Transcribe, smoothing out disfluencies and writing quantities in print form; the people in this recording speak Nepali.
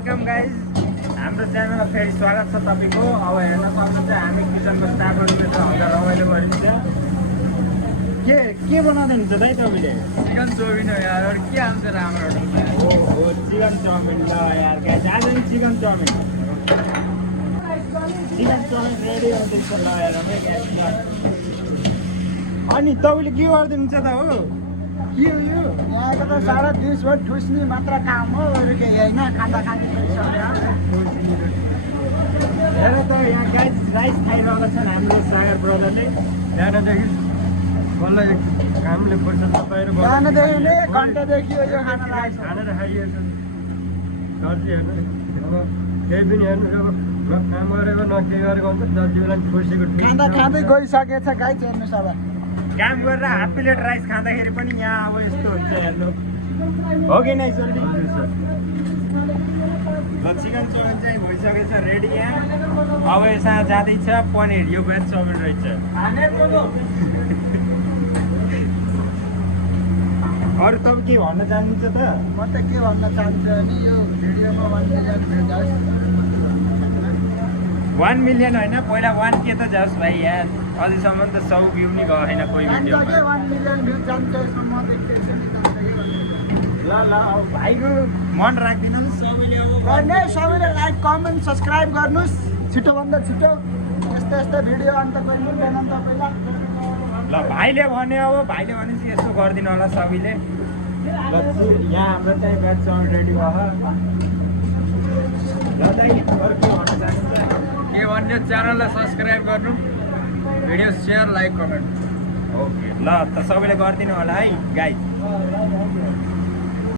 वेलकम गाइज हाम्रो च्यानलमा फेरि स्वागत छ तपाईँको। अब हेर्न सक्नुहुन्छ हामी किचनको स्टाफहरू हजार रमाइलो गरिन्छ। के बनाउँदै हुनुहुन्छ दाइ तपाईँले? चिकन चाउमिन हो यार, और के आउँछ राम्रो होटलमा? हो चिकन चाउमिन। ल यार गाइज आज नि चिकन चाउमिन रेडी हुँदैछ। ल यार अनि तपाईँले के गरिदिनुहुन्छ त हो? के हो यो? यहाँको त सारा देशभर ठुस्ने मात्र काम हो, अरू केही होइन। खाँदा खाने हेर त यहाँ गाइज राइस खाइरहेको छन् हाम्रो सागर ब्रदरले। यहाँदेखि बल्ल घामले पर्छ तपाईँहरू बिहानदेखि नै 1 घन्टादेखि यो खाना लाग्छ। खाना राखिएको छ दर्जी हेर्नु। अब केही पनि हेर्नु, अब न काम गरेको न के गरेको हुन्छ दर्जीलाई खुसीको खाँदा खाँदै गइसकेछ गाई, हेर्नुहोस् अब। काम गरेर हाफ प्लेट राइस खाँदाखेरि पनि यहाँ अब यस्तो हुन्छ हेर्नु, हो कि नै सोल्टी? ल चिकन चाउमिन चाहिँ भइसकेछ रेडी यहाँ। अब यसमा जाँदैछ पनिर, यो भेज चाउमिन रहेछ। अरू तपाईँ के भन्न चाहनुहुन्छ त? म त के भन्न चाहन्छु भने यो भिडियोमा 1 मिलियन भ्यू जाओस्। 1 मिलियन होइन, पहिला 1K त जाओस् भाइ यार। अझैसम्म त 100 भ्यू नि गएको छैन कोही जान्छ भिडियोमा। के 1 मिलियन भ्यू जान्छ यसमा, म त एकछिन नि जान्छ के भन्नु। ल अब भाइको मन राखिदिनुहोस् सबैले। अब गर्ने सबैले लाइक कमेन्ट सब्सक्राइब गर्नुहोस् छिटोभन्दा छिटो। यस्तो यस्तो भिडियो अन्त कहिले मिल्दैन तपाईँलाई। ल भाइले भन्यो, अब भाइले भनेपछि यस्तो गरिदिनु होला सबैले। ल यहाँ हाम्रो चाहिँ भेज चाउमिन रेडी भयो। ल दाइ अरू के भन्न चाहनुहुन्छ? के भन्ने, च्यानललाई सब्सक्राइब गर्नु, video share like comment. Okay ल त सबैले गरिदिनु होला है गाइस।